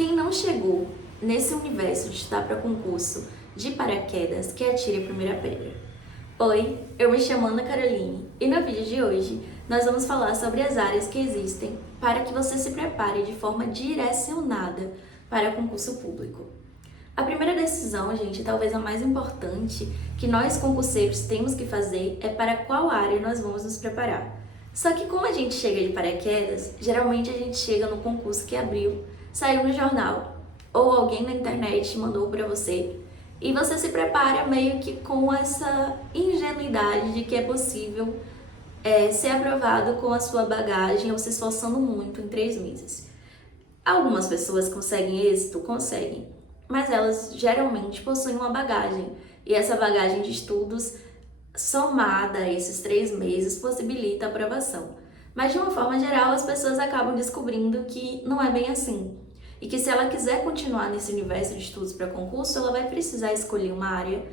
Quem não chegou nesse universo de estudar para concurso de paraquedas, que atire a primeira pedra. Oi, eu me chamo Ana Caroline e no vídeo de hoje nós vamos falar sobre as áreas que existem para que você se prepare de forma direcionada para concurso público. A primeira decisão, gente, talvez a mais importante que nós concurseiros temos que fazer é para qual área nós vamos nos preparar. Só que como a gente chega de paraquedas, geralmente a gente chega no concurso que abriu, saiu no jornal, ou alguém na internet mandou para você, e você se prepara meio que com essa ingenuidade de que é possível ser aprovado com a sua bagagem ou se esforçando muito em 3 meses. Algumas pessoas conseguem êxito? Conseguem, mas elas geralmente possuem uma bagagem, e essa bagagem de estudos somada a esses 3 meses possibilita a aprovação. Mas de uma forma geral, as pessoas acabam descobrindo que não é bem assim. E que se ela quiser continuar nesse universo de estudos para concurso, ela vai precisar escolher uma área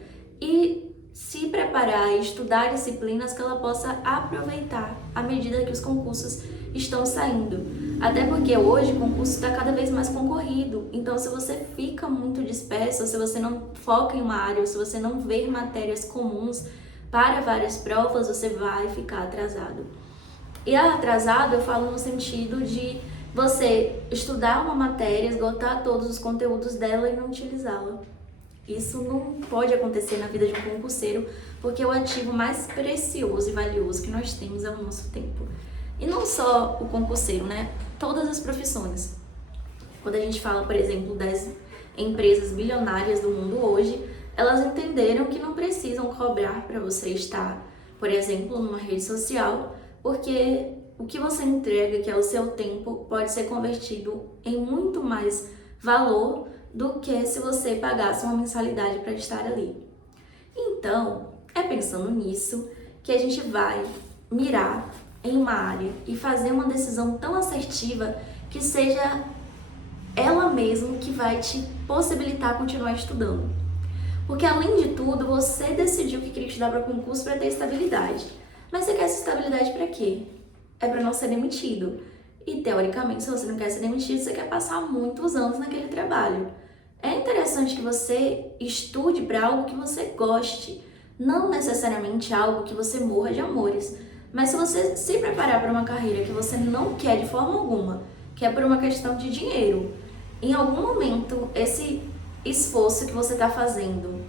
e se preparar e estudar disciplinas que ela possa aproveitar à medida que os concursos estão saindo. Até porque hoje o concurso está cada vez mais concorrido. Então, se você fica muito disperso, se você não foca em uma área, ou se você não vê matérias comuns para várias provas, você vai ficar atrasado. E atrasado eu falo no sentido de você estudar uma matéria, esgotar todos os conteúdos dela e não utilizá-la. Isso não pode acontecer na vida de um concurseiro, porque o ativo mais precioso e valioso que nós temos é o nosso tempo. E não só o concurseiro, né? Todas as profissões. Quando a gente fala, por exemplo, das empresas bilionárias do mundo hoje, elas entenderam que não precisam cobrar para você estar, por exemplo, numa rede social, porque o que você entrega, que é o seu tempo, pode ser convertido em muito mais valor do que se você pagasse uma mensalidade para estar ali. Então, é pensando nisso que a gente vai mirar em uma área e fazer uma decisão tão assertiva que seja ela mesma que vai te possibilitar continuar estudando. Porque, além de tudo, você decidiu que queria estudar para concurso para ter estabilidade. Mas você quer essa estabilidade para quê? É para não ser demitido. E, teoricamente, se você não quer ser demitido, você quer passar muitos anos naquele trabalho. É interessante que você estude para algo que você goste, não necessariamente algo que você morra de amores. Mas se você se preparar para uma carreira que você não quer de forma alguma, que é por uma questão de dinheiro, em algum momento esse esforço que você está fazendo,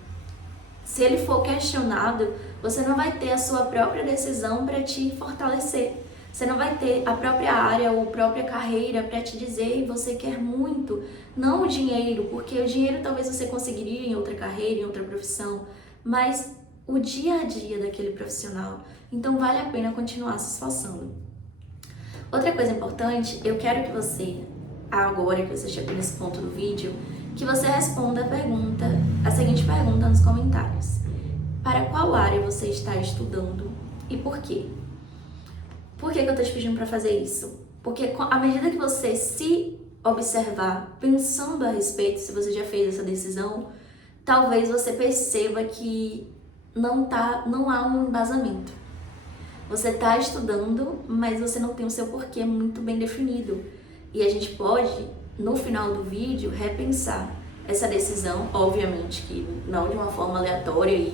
se ele for questionado, você não vai ter a sua própria decisão para te fortalecer. Você não vai ter a própria área ou a própria carreira para te dizer você quer muito, não o dinheiro, porque o dinheiro talvez você conseguiria em outra carreira, em outra profissão, mas o dia a dia daquele profissional. Então vale a pena continuar se esforçando. Outra coisa importante, eu quero que você, agora que você chegou nesse ponto do vídeo, que você responda a seguinte pergunta nos comentários. Para qual área você está estudando e por quê? Por que eu estou te pedindo para fazer isso? Porque à medida que você se observar, pensando a respeito, se você já fez essa decisão, talvez você perceba que não há um embasamento. Você está estudando, mas você não tem o seu porquê muito bem definido. E a gente pode, no final do vídeo, repensar essa decisão, obviamente que não de uma forma aleatória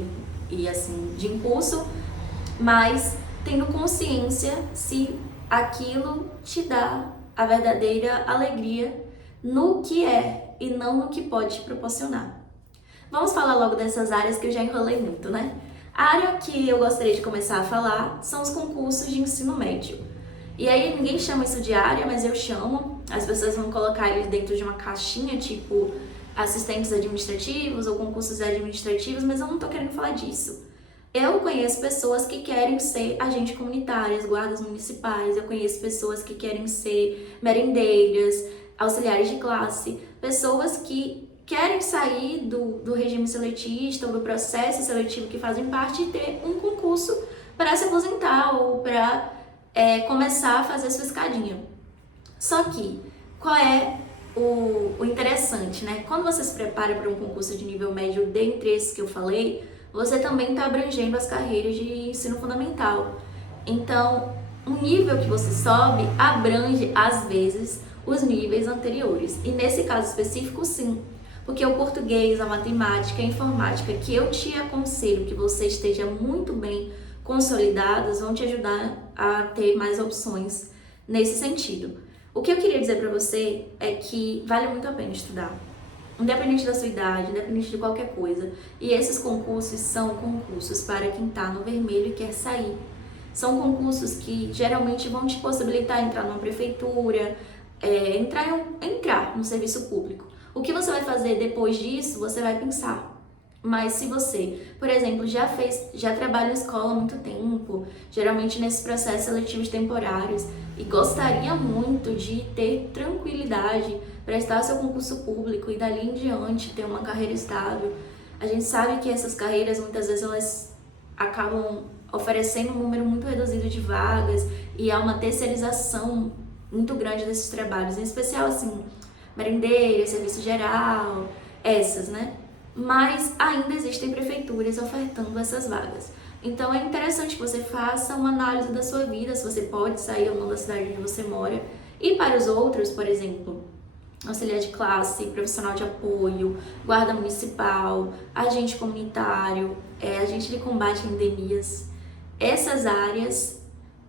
e assim, de impulso, mas tendo consciência se aquilo te dá a verdadeira alegria no que é e não no que pode te proporcionar. Vamos falar logo dessas áreas que eu já enrolei muito, né? A área que eu gostaria de começar a falar são os concursos de ensino médio. E aí ninguém chama isso de área, mas eu chamo. As pessoas vão colocar eles dentro de uma caixinha, tipo assistentes administrativos ou concursos administrativos, mas eu não tô querendo falar disso. Eu conheço pessoas que querem ser agentes comunitários, guardas municipais, eu conheço pessoas que querem ser merendeiras, auxiliares de classe, pessoas que querem sair do regime seletista ou do processo seletivo que fazem parte e ter um concurso para se aposentar ou para começar a fazer sua escadinha. Só que, qual é o interessante, né? Quando você se prepara para um concurso de nível médio dentre esses que eu falei, você também está abrangendo as carreiras de ensino fundamental. Então, o nível que você sobe abrange, às vezes, os níveis anteriores. E nesse caso específico, sim, porque o português, a matemática, a informática, que eu te aconselho que você esteja muito bem consolidadas, vão te ajudar a ter mais opções nesse sentido. O que eu queria dizer para você é que vale muito a pena estudar, independente da sua idade, independente de qualquer coisa. E esses concursos são concursos para quem está no vermelho e quer sair. São concursos que geralmente vão te possibilitar entrar numa prefeitura, entrar no serviço público. O que você vai fazer depois disso, você vai pensar. Mas se você, por exemplo, já trabalha em escola há muito tempo, geralmente nesses processos seletivos temporários, e gostaria muito de ter tranquilidade, prestar seu concurso público e dali em diante ter uma carreira estável, a gente sabe que essas carreiras muitas vezes elas acabam oferecendo um número muito reduzido de vagas e há uma terceirização muito grande desses trabalhos, em especial assim, merendeira, serviço geral, essas, né? Mas ainda existem prefeituras ofertando essas vagas. Então é interessante que você faça uma análise da sua vida, se você pode sair ou não da cidade onde você mora. E para os outros, por exemplo, auxiliar de classe, profissional de apoio, guarda municipal, agente comunitário, agente de combate a endemias, essas áreas,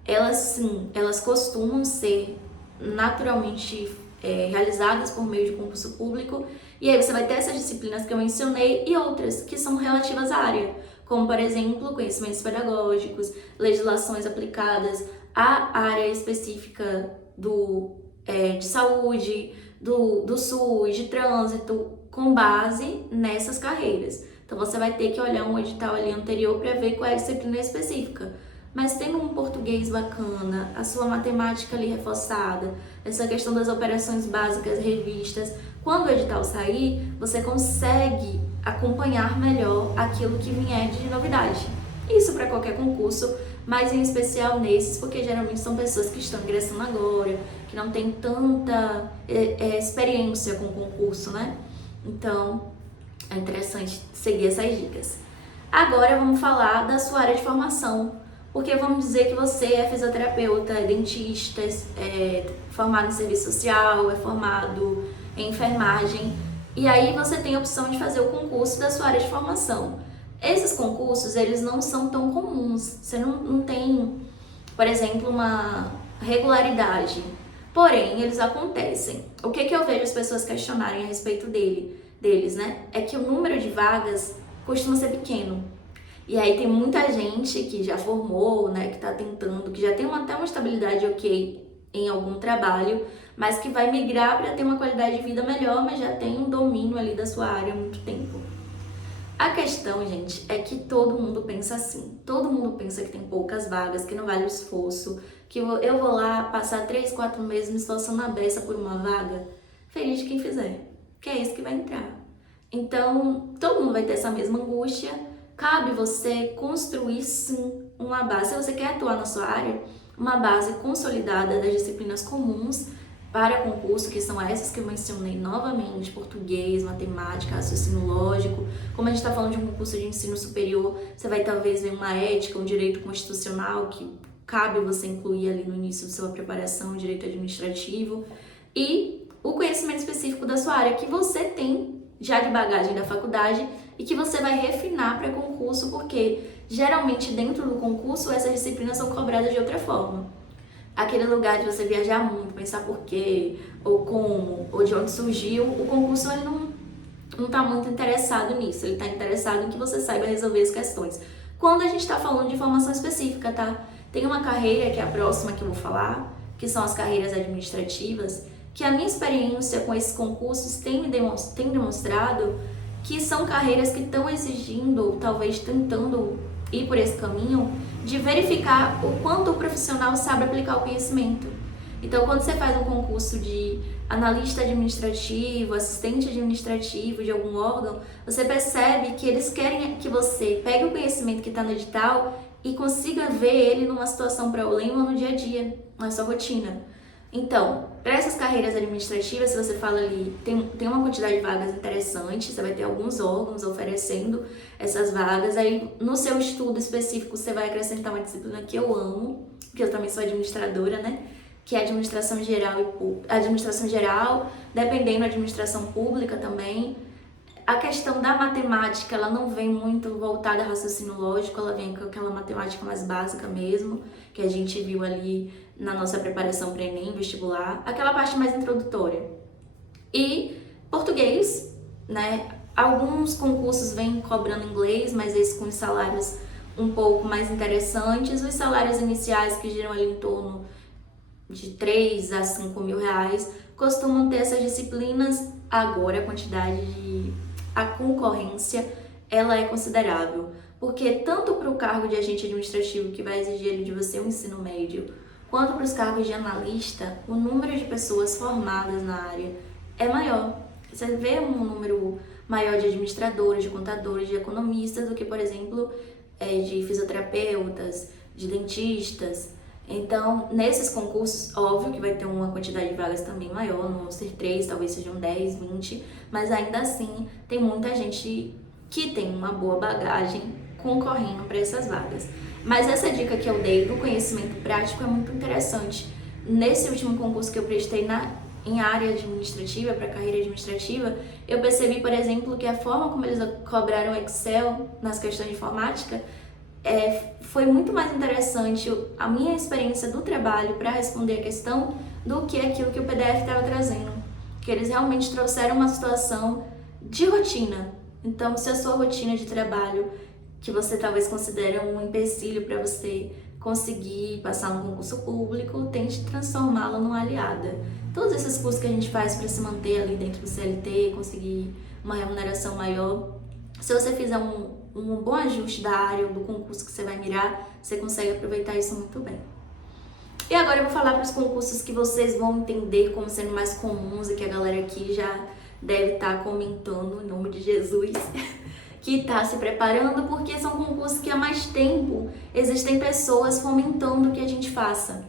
elas sim, elas costumam ser naturalmente realizadas por meio de concurso público, e aí você vai ter essas disciplinas que eu mencionei e outras que são relativas à área, como por exemplo, conhecimentos pedagógicos, legislações aplicadas à área específica de saúde, do SUS, de trânsito, com base nessas carreiras. Então você vai ter que olhar um edital ali anterior para ver qual é a disciplina específica. Mas tendo um português bacana, a sua matemática ali reforçada, essa questão das operações básicas revistas, quando o edital sair, você consegue acompanhar melhor aquilo que vier de novidade. Isso para qualquer concurso, mas em especial nesses, porque geralmente são pessoas que estão ingressando agora, que não têm tanta experiência com o concurso, né? Então, é interessante seguir essas dicas. Agora vamos falar da sua área de formação, porque vamos dizer que você é fisioterapeuta, é dentista, é formado em serviço social, é formado em enfermagem, e aí você tem a opção de fazer o concurso da sua área de formação. Esses concursos, eles não são tão comuns, você não tem, por exemplo, uma regularidade, porém, eles acontecem. O que eu vejo as pessoas questionarem a respeito deles, né? É que o número de vagas costuma ser pequeno. E aí tem muita gente que já formou, né, que tá tentando, que já tem até uma estabilidade ok em algum trabalho, mas que vai migrar para ter uma qualidade de vida melhor, mas já tem um domínio ali da sua área há muito tempo. A questão, gente, é que todo mundo pensa assim. Todo mundo pensa que tem poucas vagas, que não vale o esforço, que eu vou lá passar 3, 4 meses me esforçando na beça por uma vaga. Feliz de quem fizer, que é esse que vai entrar. Então, todo mundo vai ter essa mesma angústia. Cabe você construir, sim, uma base, se você quer atuar na sua área, uma base consolidada das disciplinas comuns para concurso, que são essas que eu mencionei novamente, português, matemática, raciocínio lógico. Como a gente está falando de um concurso de ensino superior, você vai talvez ver uma ética, um direito constitucional, que cabe você incluir ali no início da sua preparação, um direito administrativo, e o conhecimento específico da sua área, que você tem já de bagagem da faculdade, e que você vai refinar para concurso, porque geralmente dentro do concurso essas disciplinas são cobradas de outra forma. Aquele lugar de você viajar muito, pensar por quê, ou como, ou de onde surgiu, o concurso ele não está muito interessado nisso, ele está interessado em que você saiba resolver as questões. Quando a gente está falando de formação específica, tá? Tem uma carreira que é a próxima que eu vou falar, que são as carreiras administrativas, que a minha experiência com esses concursos tem demonstrado que são carreiras que estão exigindo, talvez tentando ir por esse caminho, de verificar o quanto o profissional sabe aplicar o conhecimento. Então, quando você faz um concurso de analista administrativo, assistente administrativo de algum órgão, você percebe que eles querem que você pegue o conhecimento que está no edital e consiga ver ele numa situação problema no dia a dia, na sua rotina. Então, para essas carreiras administrativas, se você fala ali, tem uma quantidade de vagas interessante, você vai ter alguns órgãos oferecendo essas vagas, aí no seu estudo específico você vai acrescentar uma disciplina que eu amo, porque eu também sou administradora, né? que é administração geral administração geral, dependendo da administração pública também. A questão da matemática, ela não vem muito voltada a raciocínio lógico, ela vem com aquela matemática mais básica mesmo, que a gente viu ali na nossa preparação para Enem, vestibular, aquela parte mais introdutória. E português, né? Alguns concursos vêm cobrando inglês, mas esses com salários um pouco mais interessantes. Os salários iniciais, que giram ali em torno de 3 a 5 mil reais, costumam ter essas disciplinas. Agora a concorrência, ela é considerável, porque tanto para o cargo de agente administrativo, que vai exigir ali de você um ensino médio, quanto para os cargos de analista, o número de pessoas formadas na área é maior. Você vê um número maior de administradores, de contadores, de economistas do que, por exemplo, de fisioterapeutas, de dentistas. Então, nesses concursos, óbvio que vai ter uma quantidade de vagas também maior, não vão ser 3, talvez sejam 10, 20, mas ainda assim tem muita gente que tem uma boa bagagem concorrendo para essas vagas. Mas essa dica que eu dei do conhecimento prático é muito interessante. Nesse último concurso que eu prestei em área administrativa, para carreira administrativa, eu percebi, por exemplo, que a forma como eles cobraram Excel nas questões de informática foi muito mais interessante a minha experiência do trabalho para responder a questão do que aquilo que o PDF estava trazendo. Que eles realmente trouxeram uma situação de rotina. Então, se a sua rotina de trabalho, que você talvez considere um empecilho para você conseguir passar no concurso público, tente transformá-la numa aliada. Todos esses cursos que a gente faz para se manter ali dentro do CLT, conseguir uma remuneração maior, se você fizer um bom ajuste da área ou do concurso que você vai mirar, você consegue aproveitar isso muito bem. E agora eu vou falar para os concursos que vocês vão entender como sendo mais comuns e que a galera aqui já deve estar comentando, em nome de Jesus, que está se preparando, porque são concursos que há mais tempo existem pessoas fomentando que a gente faça.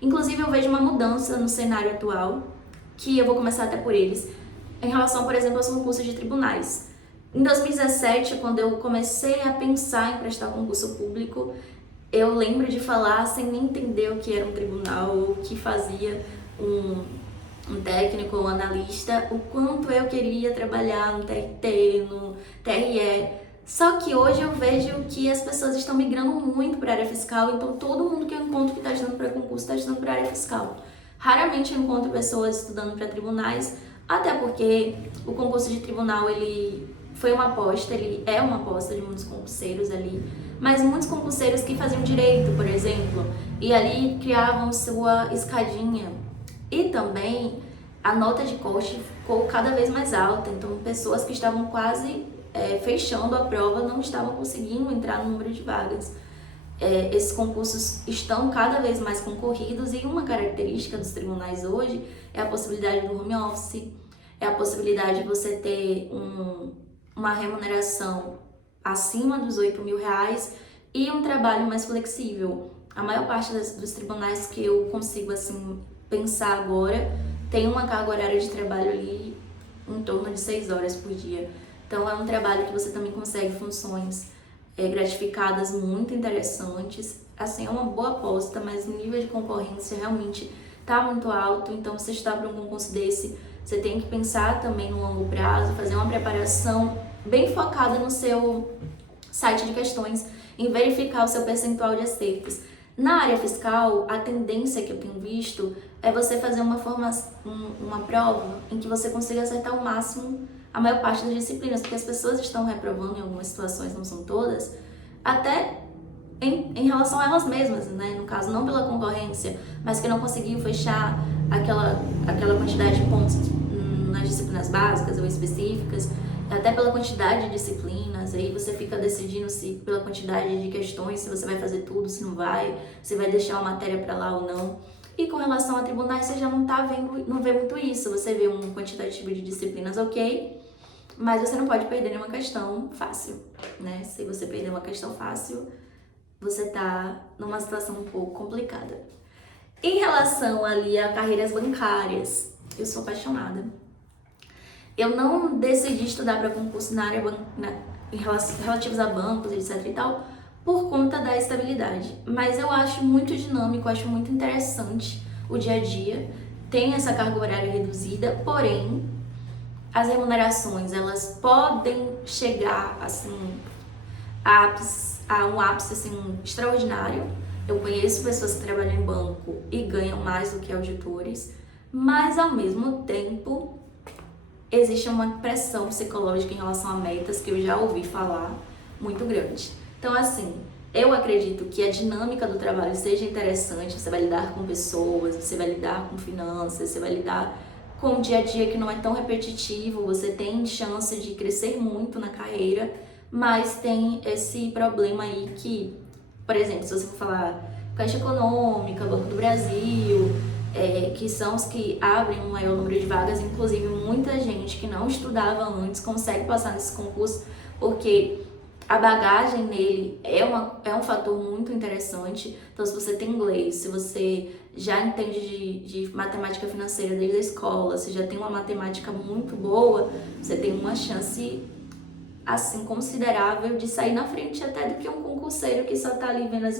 Inclusive eu vejo uma mudança no cenário atual, que eu vou começar até por eles, em relação, por exemplo, aos concursos de tribunais. Em 2017, quando eu comecei a pensar em prestar concurso público, eu lembro de falar sem nem entender o que era um tribunal, ou o que fazia um técnico ou analista, o quanto eu queria trabalhar no TRT, no TRE. Só que hoje eu vejo que as pessoas estão migrando muito para a área fiscal, então todo mundo que eu encontro que está estudando para concurso está estudando para a área fiscal. Raramente eu encontro pessoas estudando para tribunais, até porque o concurso de tribunal ele foi uma aposta, ele é uma aposta de muitos concurseiros ali, mas muitos concurseiros que faziam direito, por exemplo, e ali criavam sua escadinha. E também a nota de corte ficou cada vez mais alta, então pessoas que estavam quase fechando a prova não estavam conseguindo entrar no número de vagas. Esses concursos estão cada vez mais concorridos e uma característica dos tribunais hoje é a possibilidade do home office, é a possibilidade de você ter uma remuneração acima dos 8 mil reais e um trabalho mais flexível. A maior parte dos tribunais que eu consigo assim pensar agora tem uma carga horária de trabalho ali em torno de 6 horas por dia. Então é um trabalho que você também consegue funções gratificadas muito interessantes. Assim, é uma boa aposta, mas o nível de concorrência realmente está muito alto. Então, se você está para um concurso desse, você tem que pensar também no longo prazo, fazer uma preparação bem focada no seu site de questões, em verificar o seu percentual de acertos. Na área fiscal, a tendência que eu tenho visto é você fazer uma prova em que você consiga acertar o máximo a maior parte das disciplinas, porque as pessoas estão reprovando em algumas situações, não são todas, até em relação a elas mesmas, né? No caso, não pela concorrência, mas que não conseguiu fechar aquela quantidade de pontos nas disciplinas básicas ou específicas, até pela quantidade de disciplinas. Aí você fica decidindo se pela quantidade de questões, se você vai fazer tudo, se não vai, se vai deixar uma matéria para lá ou não. E com relação a tribunais, você já não vê muito isso. Você vê um quantitativo de disciplinas ok, mas você não pode perder nenhuma questão fácil, né? Se você perder uma questão fácil, você tá numa situação um pouco complicada. Em relação ali a carreiras bancárias, eu sou apaixonada. Eu não decidi estudar para concurso na área relativos a bancos, etc e tal, por conta da estabilidade. Mas eu acho muito dinâmico, acho muito interessante o dia a dia, tem essa carga horária reduzida, porém as remunerações elas podem chegar assim a um ápice assim extraordinário. Eu conheço pessoas que trabalham em banco e ganham mais do que auditores, mas ao mesmo tempo existe uma pressão psicológica em relação a metas que eu já ouvi falar muito grande. Então, assim, eu acredito que a dinâmica do trabalho seja interessante, você vai lidar com pessoas, você vai lidar com finanças, você vai lidar com um dia a dia que não é tão repetitivo, você tem chance de crescer muito na carreira, mas tem esse problema aí que, por exemplo, se você for falar Caixa Econômica, Banco do Brasil, que são os que abrem um maior número de vagas, inclusive muita gente que não estudava antes consegue passar nesse concurso, porque a bagagem nele é um fator muito interessante. Então, se você tem inglês, se você já entende de matemática financeira desde a escola, se já tem uma matemática muito boa, você tem uma chance assim considerável de sair na frente até do que um concurseiro que só está ali vendo as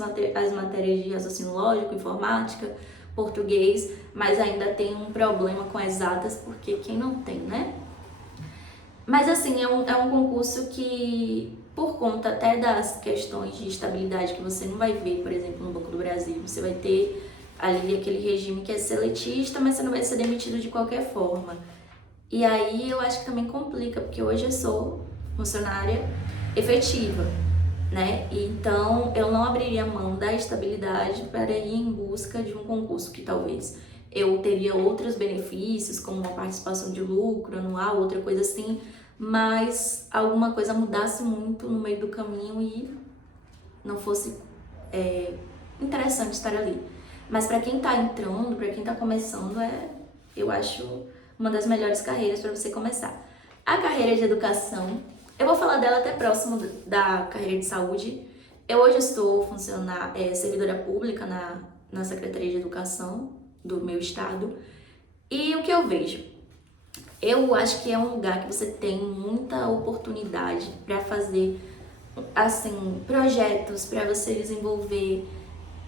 matérias de raciocínio lógico, informática, português, mas ainda tem um problema com exatas, porque quem não tem, né? Mas assim, é um concurso que, por conta até das questões de estabilidade que você não vai ver, por exemplo, no Banco do Brasil, você vai ter ali aquele regime que é seletista, mas você não vai ser demitido de qualquer forma. E aí eu acho que também complica, porque hoje eu sou funcionária efetiva, né? Então eu não abriria mão da estabilidade para ir em busca de um concurso que talvez eu teria outros benefícios, como uma participação de lucro anual, outra coisa assim, mas alguma coisa mudasse muito no meio do caminho e não fosse interessante estar ali. Mas para quem está entrando, para quem está começando, eu acho uma das melhores carreiras para você começar. A carreira de educação, eu vou falar dela até próximo da carreira de saúde. Eu hoje estou servidora pública na Secretaria de Educação do meu estado. E o que eu vejo? Eu acho que é um lugar que você tem muita oportunidade para fazer assim, projetos, para você desenvolver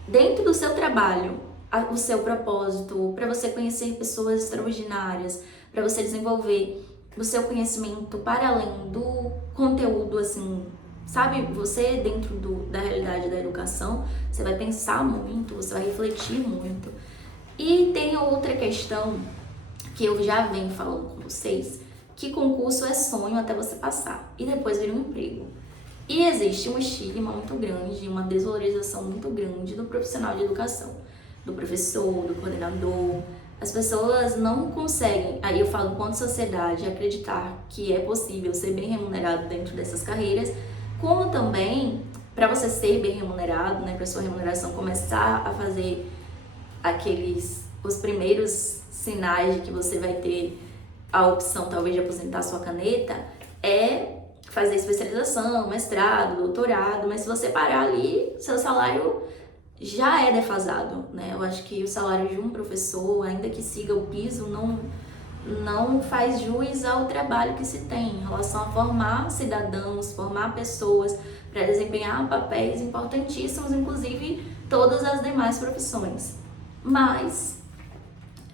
dentro do seu trabalho o seu propósito, para você conhecer pessoas extraordinárias, para você desenvolver o seu conhecimento para além do conteúdo, assim, sabe? Você dentro da realidade da educação, você vai pensar muito, você vai refletir muito. E tem outra questão que eu já venho falando com vocês, que concurso é sonho até você passar e depois vira um emprego. E existe um estigma muito grande, uma desvalorização muito grande do profissional de educação, do professor, do coordenador. As pessoas não conseguem, aí eu falo enquanto sociedade, acreditar que é possível ser bem remunerado dentro dessas carreiras, como também para você ser bem remunerado, né, para sua remuneração começar a fazer os primeiros sinais de que você vai ter a opção talvez de aposentar sua caneta, é fazer especialização, mestrado, doutorado, mas se você parar ali, seu salário já é defasado, né? Eu acho que o salário de um professor, ainda que siga o piso, não faz jus ao trabalho que se tem em relação a formar cidadãos, formar pessoas para desempenhar papéis importantíssimos, inclusive todas as demais profissões. Mas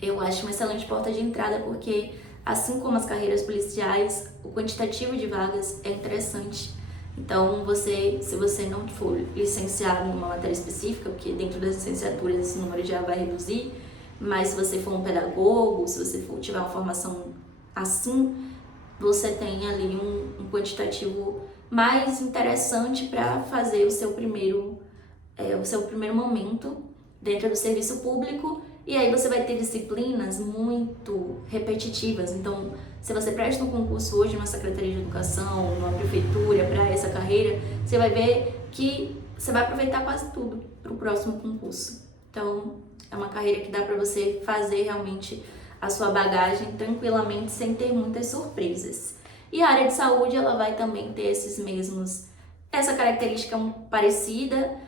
eu acho uma excelente porta de entrada porque, assim como as carreiras policiais, o quantitativo de vagas é interessante. Então, se você não for licenciado em uma matéria específica, porque dentro das licenciaturas esse número já vai reduzir, mas se você for um pedagogo, se você tiver uma formação assim, você tem ali um quantitativo mais interessante para fazer o seu primeiro momento dentro do serviço público. E aí você vai ter disciplinas muito repetitivas. Então, se você presta um concurso hoje numa Secretaria de Educação, numa prefeitura, para essa carreira, você vai ver que você vai aproveitar quase tudo para o próximo concurso. Então, é uma carreira que dá para você fazer realmente a sua bagagem tranquilamente, sem ter muitas surpresas. E a área de saúde, ela vai também ter essa característica parecida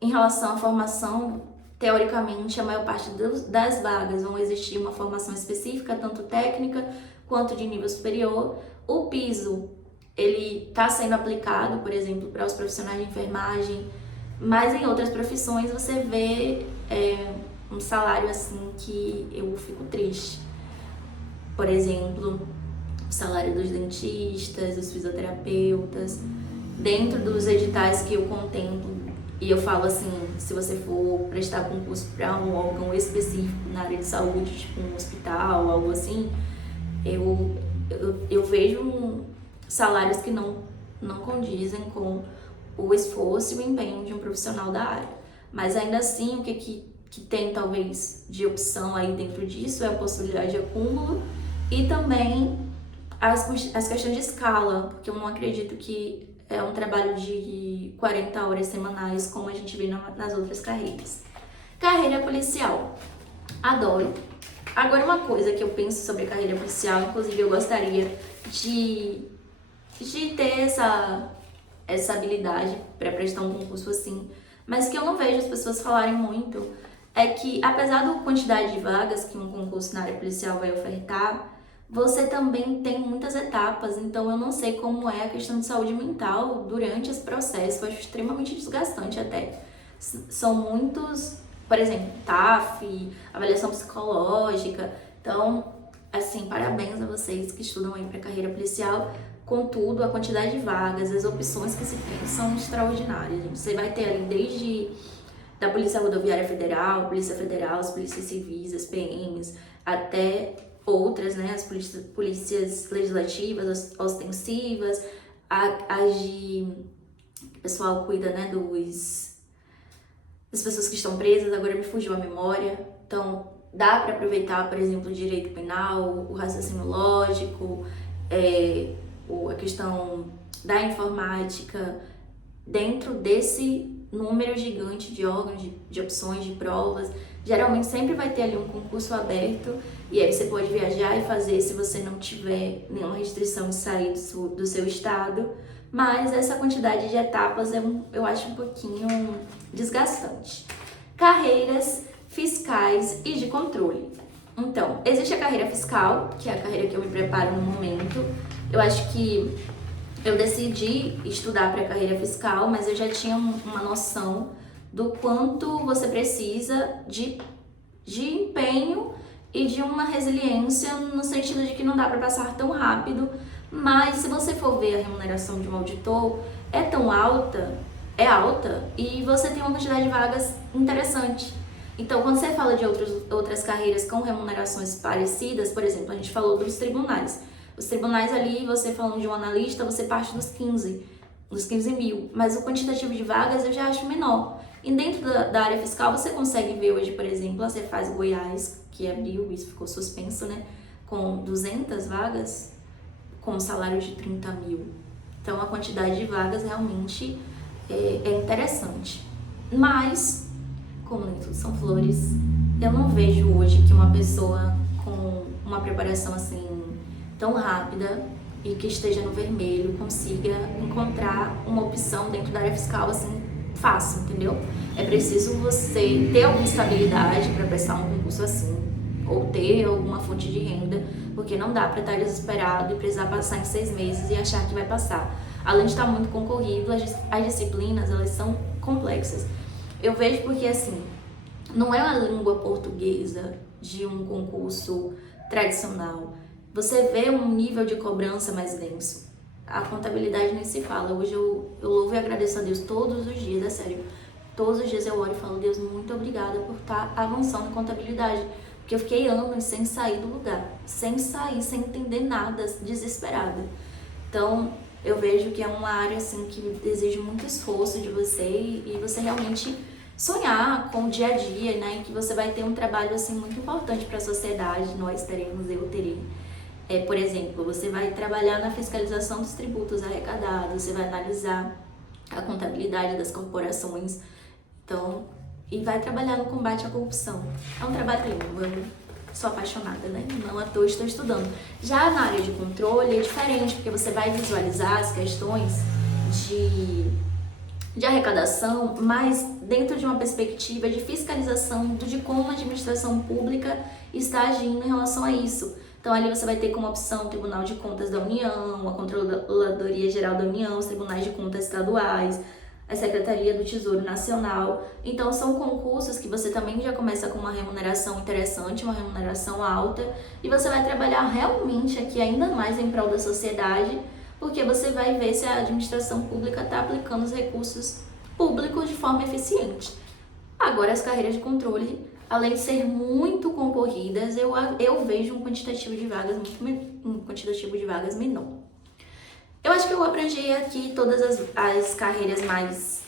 em relação à formação. Teoricamente, a maior parte das vagas vão existir uma formação específica, tanto técnica quanto de nível superior. O piso, ele está sendo aplicado, por exemplo, para os profissionais de enfermagem, mas em outras profissões você vê um salário assim que eu fico triste. Por exemplo, o salário dos dentistas, dos fisioterapeutas, dentro dos editais que eu contemplo, e eu falo assim, se você for prestar concurso para um órgão específico na área de saúde, tipo um hospital, algo assim, eu vejo salários que não condizem com o esforço e o empenho de um profissional da área. Mas ainda assim, o que tem talvez de opção aí dentro disso é a possibilidade de acúmulo e também as questões de escala, porque eu não acredito que é um trabalho de 40 horas semanais como a gente vê nas outras carreiras. Carreira policial. Adoro. Agora, uma coisa que eu penso sobre a carreira policial, inclusive eu gostaria de ter essa habilidade para prestar um concurso assim, mas que eu não vejo as pessoas falarem muito, é que apesar da quantidade de vagas que um concurso na área policial vai ofertar, você também tem muitas etapas, então eu não sei como é a questão de saúde mental durante esse processo, eu acho extremamente desgastante até. São muitos, por exemplo, TAF, avaliação psicológica, então, assim, parabéns a vocês que estudam aí para carreira policial. Contudo, a quantidade de vagas, as opções que se tem são extraordinárias. Você vai ter ali desde da Polícia Rodoviária Federal, Polícia Federal, as polícias civis, as PMs, até outras, né, as polícias legislativas, ostensivas, as de o pessoal cuida, né, das pessoas que estão presas, agora me fugiu a memória. Então, dá para aproveitar, por exemplo, o direito penal, o raciocínio lógico, a questão da informática, dentro desse número gigante de órgãos, de opções, de provas. Geralmente sempre vai ter ali um concurso aberto e aí você pode viajar e fazer se você não tiver nenhuma restrição de sair do seu estado, mas essa quantidade de etapas eu acho um pouquinho desgastante. Carreiras fiscais e de controle. Então, existe a carreira fiscal, que é a carreira que eu me preparo no momento. Eu acho que eu decidi estudar para a carreira fiscal, mas eu já tinha uma noção do quanto você precisa de empenho e de uma resiliência, no sentido de que não dá para passar tão rápido, mas se você for ver a remuneração de um auditor, é tão alta, é alta, e você tem uma quantidade de vagas interessante. Então, quando você fala de outras carreiras com remunerações parecidas, por exemplo, a gente falou dos tribunais. Os tribunais ali, você falando de um analista, você parte dos 15 mil, mas o quantitativo de vagas eu já acho menor. E dentro da área fiscal, você consegue ver hoje, por exemplo, a Cefaz Goiás, que abriu, isso ficou suspenso, né, com 200 vagas, com um salário de 30 mil. Então, a quantidade de vagas realmente é interessante. Mas, como nem tudo são flores, eu não vejo hoje que uma pessoa com uma preparação assim tão rápida e que esteja no vermelho consiga encontrar uma opção dentro da área fiscal assim fácil, entendeu? É preciso você ter alguma estabilidade para prestar um concurso assim, ou ter alguma fonte de renda, porque não dá para estar desesperado e precisar passar em 6 meses e achar que vai passar. Além de estar muito concorrido, as disciplinas, elas são complexas. Eu vejo porque, assim, não é a língua portuguesa de um concurso tradicional. Você vê um nível de cobrança mais denso. A contabilidade nem se fala. Hoje eu louvo e agradeço a Deus todos os dias, é sério. Todos os dias eu oro e falo, Deus, muito obrigada por estar avançando em contabilidade. Porque eu fiquei anos sem sair do lugar, sem sair, sem entender nada, desesperada. Então, eu vejo que é uma área assim que exige muito esforço de você e você realmente sonhar com o dia a dia, né? E que você vai ter um trabalho assim muito importante para a sociedade. Nós teremos, eu terei. Por exemplo, você vai trabalhar na fiscalização dos tributos arrecadados, você vai analisar a contabilidade das corporações, então, e vai trabalhar no combate à corrupção. É um trabalho lindo, eu sou apaixonada, né? Não à toa estou estudando. Já na área de controle é diferente, porque você vai visualizar as questões de arrecadação, mas dentro de uma perspectiva de fiscalização de como a administração pública está agindo em relação a isso. Então, ali você vai ter como opção o Tribunal de Contas da União, a Controladoria Geral da União, os Tribunais de Contas Estaduais, a Secretaria do Tesouro Nacional. Então são concursos que você também já começa com uma remuneração interessante, uma remuneração alta, e você vai trabalhar realmente aqui ainda mais em prol da sociedade, porque você vai ver se a administração pública está aplicando os recursos públicos de forma eficiente. Agora, as carreiras de controle, além de ser muito concorridas, eu vejo um quantitativo de vagas menor. Eu acho que eu abrangi aqui todas as carreiras mais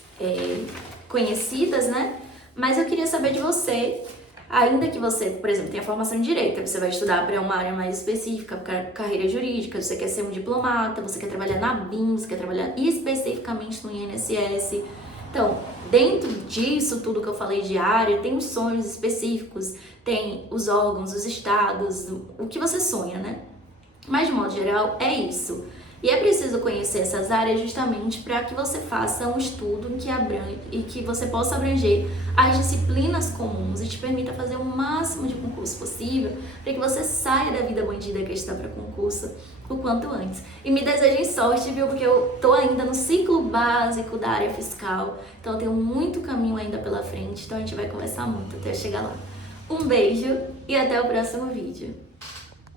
conhecidas, né? Mas eu queria saber de você, ainda que você, por exemplo, tenha formação em Direito, você vai estudar para uma área mais específica, para carreira jurídica, você quer ser um diplomata, você quer trabalhar na BIM, você quer trabalhar especificamente no INSS. Então, dentro disso tudo que eu falei de área, tem os sonhos específicos, tem os órgãos, os estados, o que você sonha, né? Mas, de modo geral, é isso. E é preciso conhecer essas áreas justamente para que você faça um estudo que abrange e que você possa abranger as disciplinas comuns e te permita fazer o máximo de concurso possível para que você saia da vida bandida que está para concurso o quanto antes. E me desejem sorte, viu? Porque eu tô ainda no ciclo básico da área fiscal, então eu tenho muito caminho ainda pela frente, então a gente vai conversar muito até chegar lá. Um beijo e até o próximo vídeo.